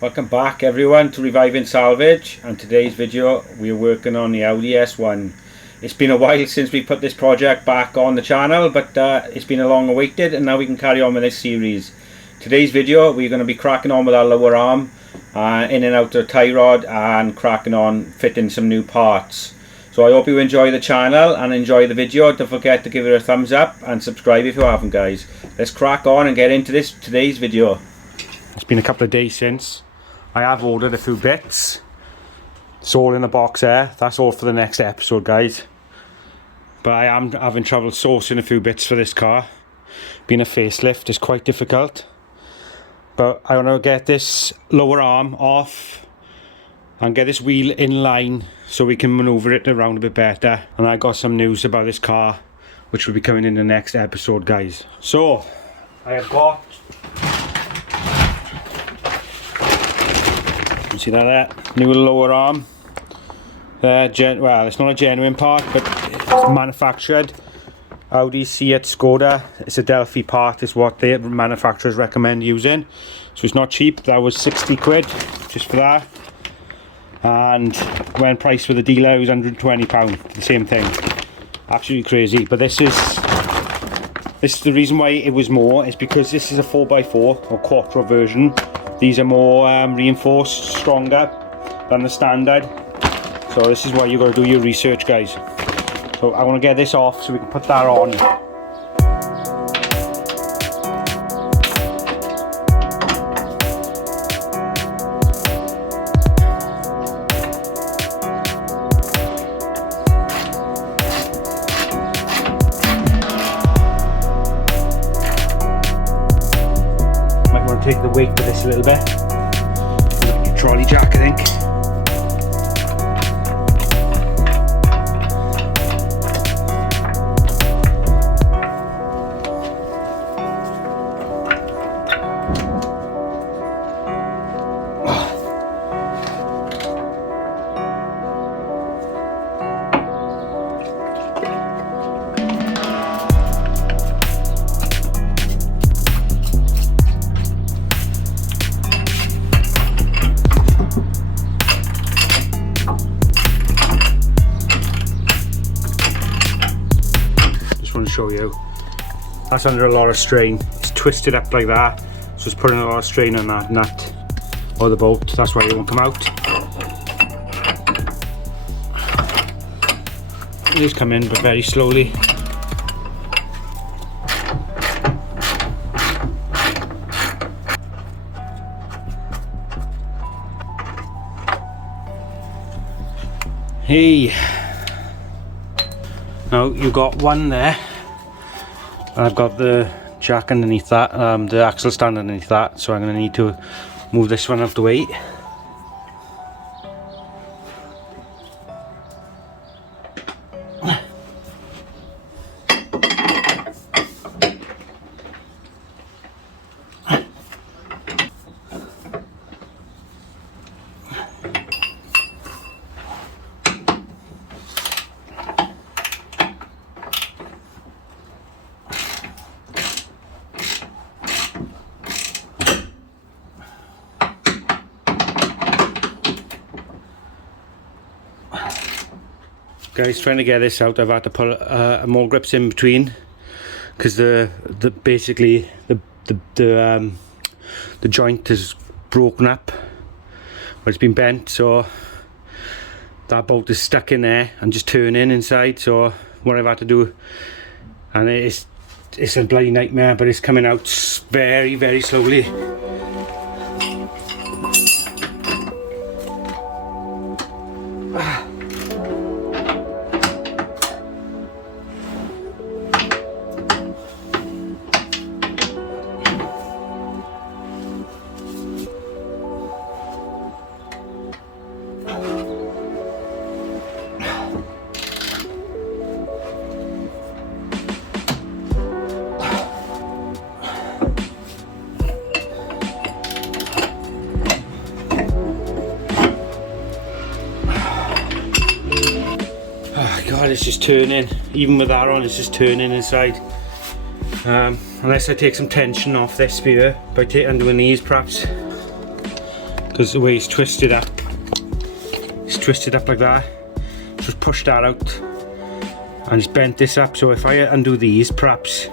Welcome back everyone to Reviving Salvage, and today's video we are working on the Audi S1. It's been a while since we put this project back on the channel, but it's been a long awaited, and now we can carry on with this series. Today's video we're going to be cracking on with our lower arm, in and out of tie rod, and cracking on fitting some new parts. So I hope you enjoy the channel and enjoy the video. Don't forget to give it a thumbs up and subscribe if you haven't, guys. Let's crack on and get into today's video. It's been a couple of days since I have ordered a few bits. It's all in the box there. That's all for the next episode, guys. But I am having trouble sourcing a few bits for this car. Being a facelift is quite difficult. But I want to get this lower arm off and get this wheel in line so we can maneuver it around a bit better. And I got some news about this car which will be coming in the next episode, guys. So I have got, you see that there? New lower arm. Well, it's not a genuine part, but it's manufactured. Audi, Seat, Skoda. It's a Delphi part, is what the manufacturers recommend using. So it's not cheap. That was 60 quid just for that. And when priced with a dealer, it was £120. The same thing. Absolutely crazy. But this is the reason why it was more, is because this is a 4x4 or Quattro version. These are more reinforced, stronger than the standard. So this is why you got to do your research, guys. So I want to get this off so we can put that on. Might want to take the weight of this a little bit. Trolley jack, I think. Show you, that's under a lot of strain. It's twisted up like that, so it's putting a lot of strain on that nut or the bolt. That's why it won't come out. It is coming, but very slowly. Hey, now you got one there. I've got the jack underneath that, the axle stand underneath that, so I'm going to need to move this one out of the way. Guys, trying to get this out, I've had to put more grips in between because basically the joint is broken up, but it's been bent, so that bolt is stuck in there and just turning inside. So what I've had to do, and it's a bloody nightmare, but it's coming out very, very slowly. God, it's just turning. Even with that on, it's just turning inside. Unless I take some tension off this spear by undoing these perhaps. because the way it's twisted up. It's twisted up like that. Just push that out and it's bent this up, so if I undo these, perhaps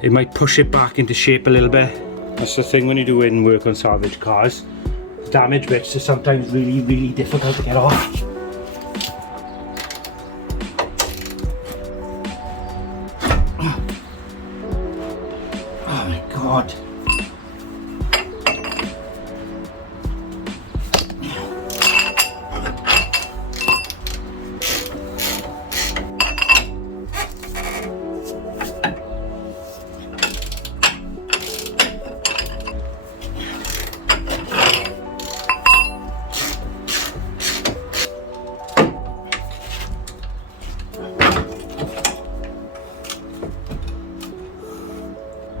it might push it back into shape a little bit. That's the thing when you're doing work on salvage cars. Damaged bits are sometimes really difficult to get off. Oh my god.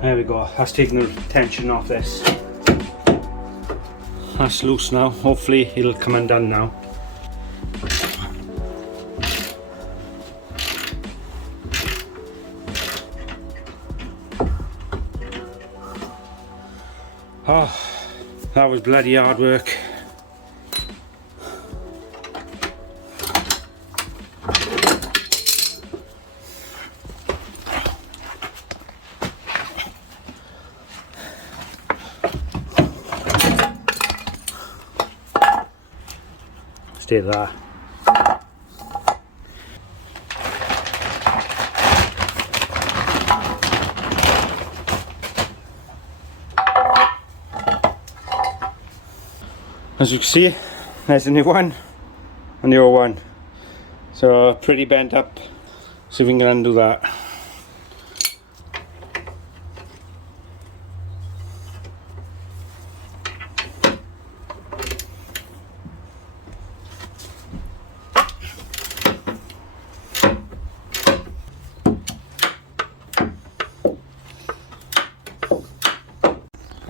There we go, that's taking the tension off this. That's loose now, hopefully it'll come undone now. Oh, that was bloody hard work. Stay there. As you can see, there's a new one and the old one. So pretty bent up. See if we can undo that.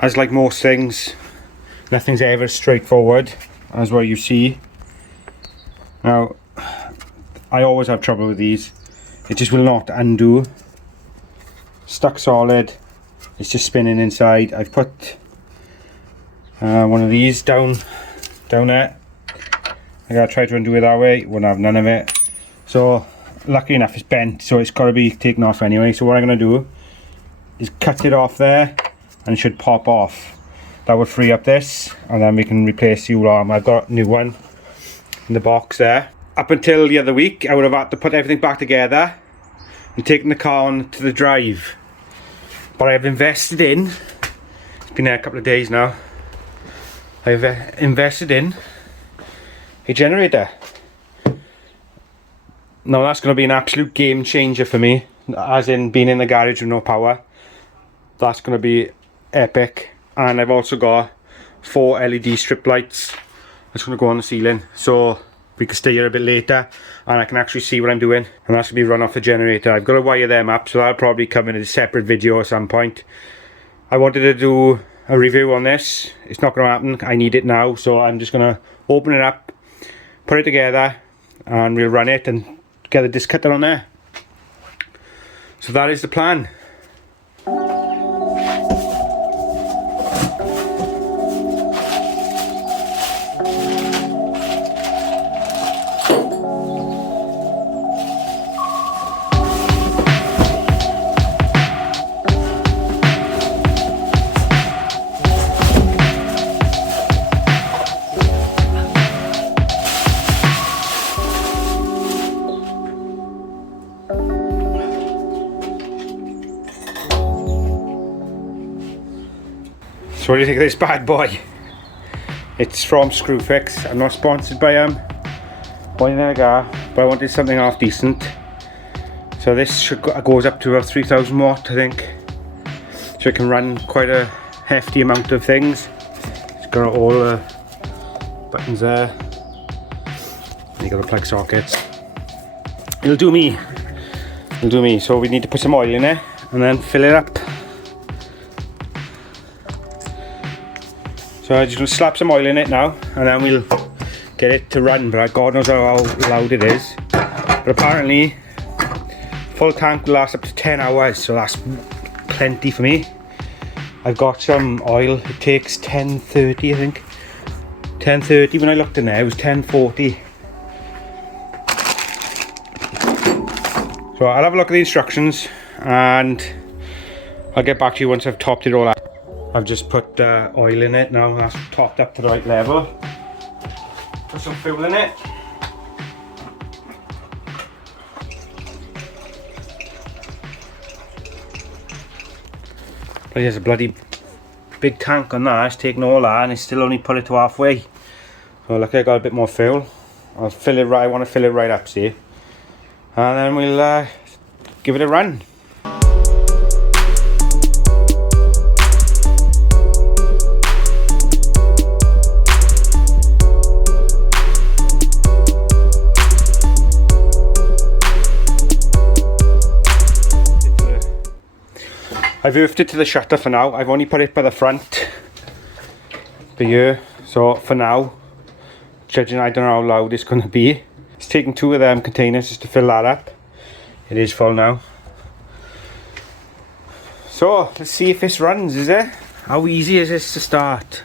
As like most things, nothing's ever straightforward, as what you see. Now, I always have trouble with these. It just will not undo. Stuck solid. It's just spinning inside. I've put one of these down there. I gotta try to undo it that way. Won't have none of it. So, lucky enough, it's bent, so it's got to be taken off anyway. So what I'm gonna do is cut it off there, and it should pop off. That would free up this, and then we can replace the whole arm. I've got a new one in the box there. Up until the other week, I would have had to put everything back together and taken the car on to the drive. But I've invested in, it's been there a couple of days now, I've invested in a generator. Now that's going to be an absolute game changer for me, as in being in the garage with no power. That's going to be epic. And I've also got 4 LED strip lights that's going to go on the ceiling, so we can stay here a bit later and I can actually see what I'm doing, and that's going to be run off the generator. I've got to wire them up, so that'll probably come in a separate video at some point. I wanted to do a review on this. It's not going to happen. I need it now, so I'm just going to open it up, put it together, and we'll run it and get the disc cutter on there. So that is the plan. So what do you think of this bad boy? It's from Screwfix. I'm not sponsored by them, but I wanted something half decent. So this goes up to about 3000 watt, I think. So it can run quite a hefty amount of things. It's got all the buttons there. And you got the plug sockets. It'll do me. It'll do me. So we need to put some oil in it and then fill it up. So I'm just going to slap some oil in it now, and then we'll get it to run, but God knows how loud it is. But apparently, full tank will last up to 10 hours, so that's plenty for me. I've got some oil. It takes 10:30, I think, 10:30 when I looked in there, it was 10:40. So I'll have a look at the instructions and I'll get back to you once I've topped it all up. I've just put oil in it now, that's topped up to the right level. Put some fuel in it. But there's a bloody big tank on that, it's taken all that and it's still only put it to halfway. So look, I got a bit more fuel. I'll fill it right, I want to fill it right up, see? And then we'll give it a run. I've earthed it to the shutter for now. I've only put it by the front, the here. So for now, judging I don't know how loud it's going to be. It's taking 2 of them containers just to fill that up. It is full now. So let's see if this runs, is it? How easy is this to start?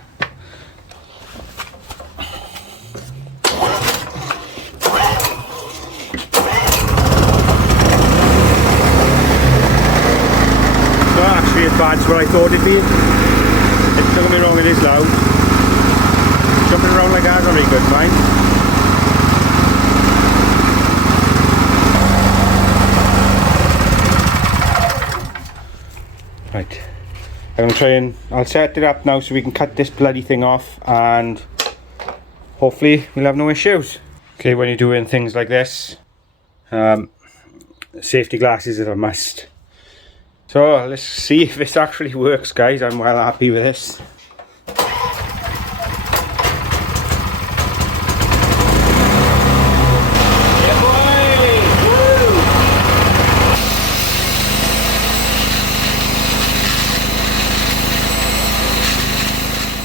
As bad as what I thought it'd be. Don't get me wrong, it is loud. Jumping around like that's not very good, mine. Right, I'm going to try and I'll set it up now so we can cut this bloody thing off and hopefully we'll have no issues. Okay, when you're doing things like this, safety glasses are a must. So let's see if this actually works, guys. I'm well happy with this. Yeah, boy! Woo!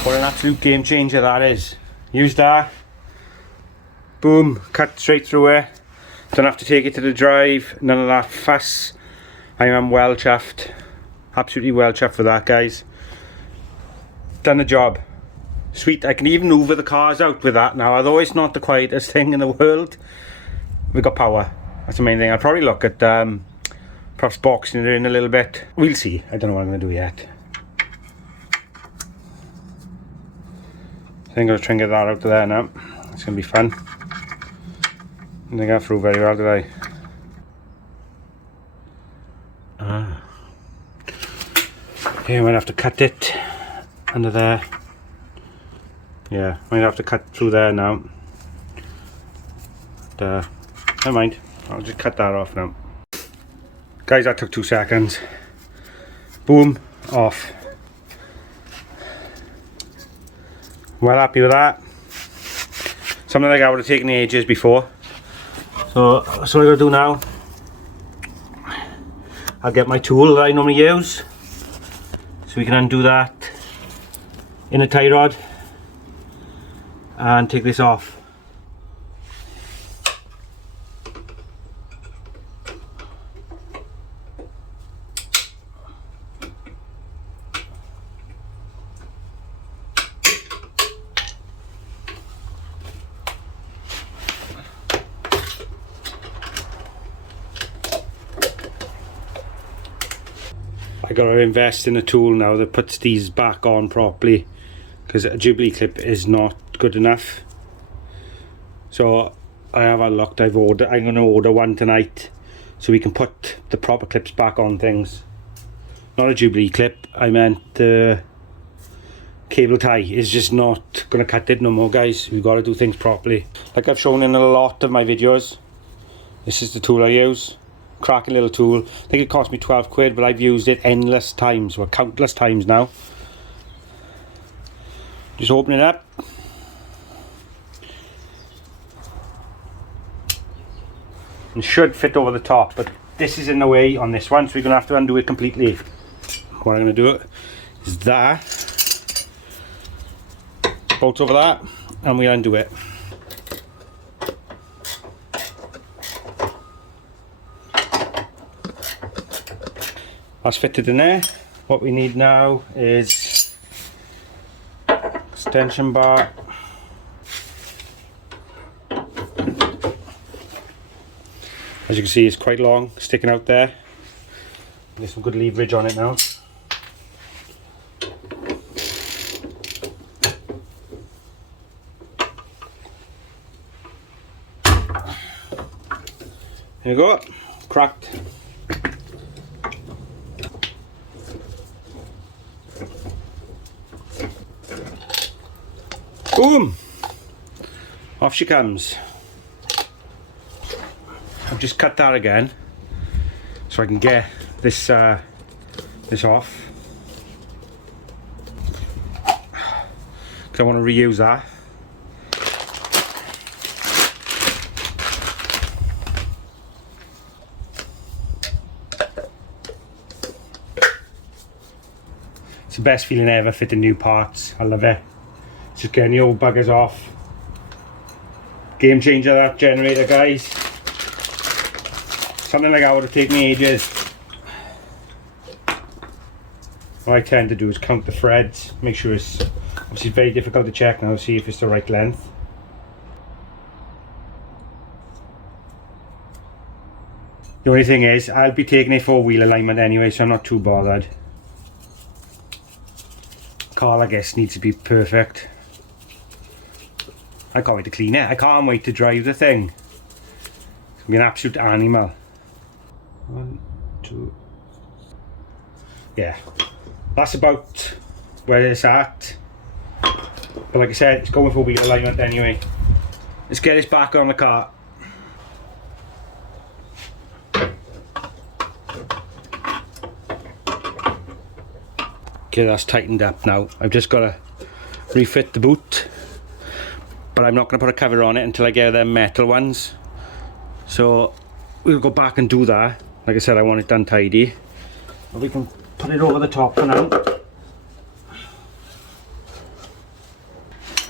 What an absolute game changer that is. Use that. Boom, cut straight through it. Don't have to take it to the drive, none of that fuss. I am well chuffed, absolutely well chuffed for that, guys. Done the job. Sweet, I can even Uber the cars out with that now, although it's not the quietest thing in the world. We've got power, that's the main thing. I'll probably look at perhaps boxing it in a little bit. We'll see, I don't know what I'm going to do yet. I think I'm going to try and get that out of there now. It's going to be fun. I think I got through very well, did I? Okay, I might have to cut it under there. Yeah, might have to cut through there now. But, never mind, I'll just cut that off now. Guys, that took 2 seconds. Boom, off. Well happy with that. Something like I would have taken ages before. So that's what I gotta do now. I'll get my tool that I normally use, so we can undo that in a tie rod and take this off. I gotta invest in a tool now that puts these back on properly, because a Jubilee clip is not good enough. So I have looked, I'm gonna order one tonight so we can put the proper clips back on things. Not a Jubilee clip, I meant the cable tie is just not gonna cut it no more, guys. We've got to do things properly. Like I've shown in a lot of my videos, this is the tool I use. Cracking little tool. I think it cost me 12 quid, but I've used it endless times, well, countless times now. Just open it up. And should fit over the top, but this is in the way on this one, so we're going to have to undo it completely. What I'm going to do is that. Bolt over that, and we'll undo it. That's fitted in there. What we need now is extension bar, As you can see, it's quite long, sticking out there. There's some good leverage on it now. There you go, cracked. Boom! Off she comes. I've just cut that again so I can get this this off, because I want to reuse that. It's the best feeling ever fitting new parts. I love it. Just getting the old buggers off. Game changer, that generator, guys. Something like that would have taken me ages. What I tend to do is count the threads, make sure it's obviously very difficult to check now, see if it's the right length. The only thing is, I'll be taking it for wheel alignment anyway, so I'm not too bothered. Car, I guess, needs to be perfect. I can't wait to clean it. I can't wait to drive the thing. It's gonna be an absolute animal. 1, 2. Yeah, that's about where it's at. But like I said, it's going for wheel alignment anyway. Let's get this back on the car. Okay, that's tightened up now. I've just got to refit the boot, but I'm not going to put a cover on it until I get them metal ones. So we'll go back and do that. Like I said, I want it done tidy. But we can put it over the top for now.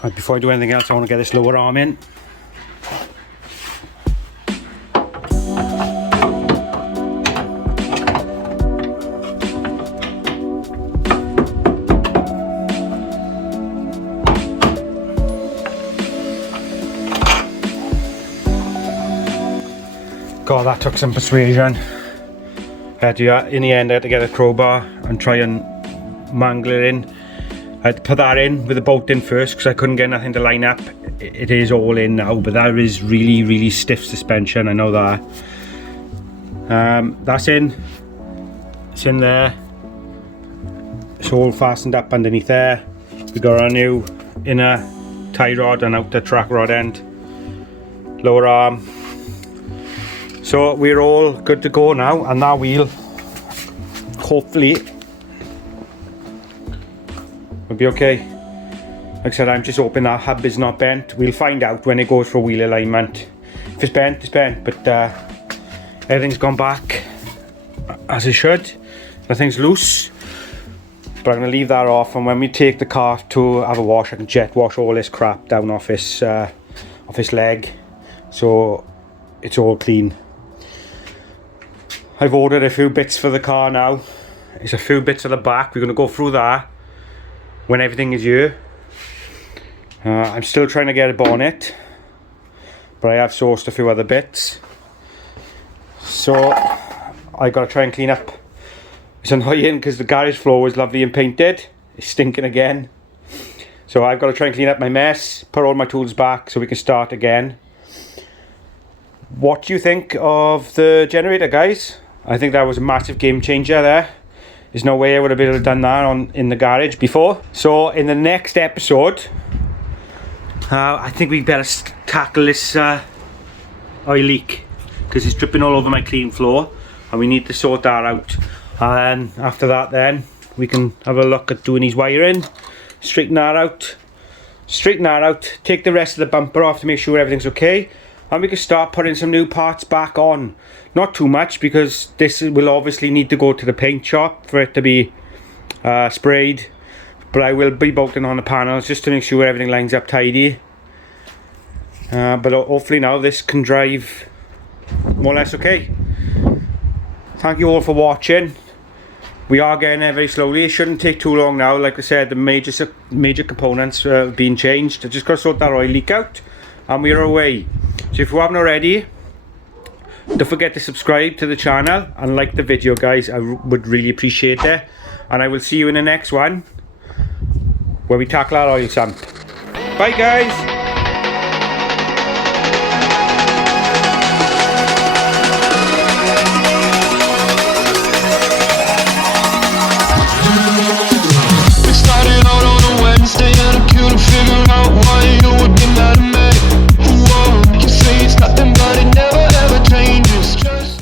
Right, before I do anything else, I want to get this lower arm in. God, that took some persuasion. In the end, I had to get a crowbar and try and mangle it in. I had to put that in with the bolt in first because I couldn't get nothing to line up. It is all in now, but that is really, really stiff suspension, I know that. That's in. It's in there. It's all fastened up underneath there. We got our new inner tie rod and outer track rod end. Lower arm. So we're all good to go now, and that wheel hopefully will be okay. Like I said, I'm just hoping that hub is not bent. We'll find out when it goes for wheel alignment. If it's bent, it's bent, but everything's gone back as it should. Nothing's loose, but I'm going to leave that off, and when we take the car to have a wash, I can jet wash all this crap down off this leg, so it's all clean. I've ordered a few bits for the car now. It's a few bits at the back. We're going to go through that when everything is here. I'm still trying to get a bonnet, but I have sourced a few other bits. So I got to try and clean up. It's annoying because the garage floor is lovely and painted. It's stinking again. So I've got to try and clean up my mess, put all my tools back so we can start again. What do you think of the generator, guys? I think that was a massive game changer there. There's no way I would have been able to done that in the garage before. So in the next episode, I think we better tackle this oil leak, because it's dripping all over my clean floor and we need to sort that out. And after that, then we can have a look at doing his wiring, straighten that out, take the rest of the bumper off to make sure everything's okay, and we can start putting some new parts back on. Not too much, because this will obviously need to go to the paint shop for it to be sprayed, but I will be bolting on the panels just to make sure everything lines up tidy. But hopefully now this can drive more or less okay. Thank you all for watching. We are getting there very slowly. It shouldn't take too long now. Like I said, the major components are being changed. I just got to sort that oil leak out and we're away. So if you haven't already, Don't forget to subscribe to the channel and like the video, guys. I would really appreciate it. And I will see you in the next one where we tackle our oil sump. Bye, guys.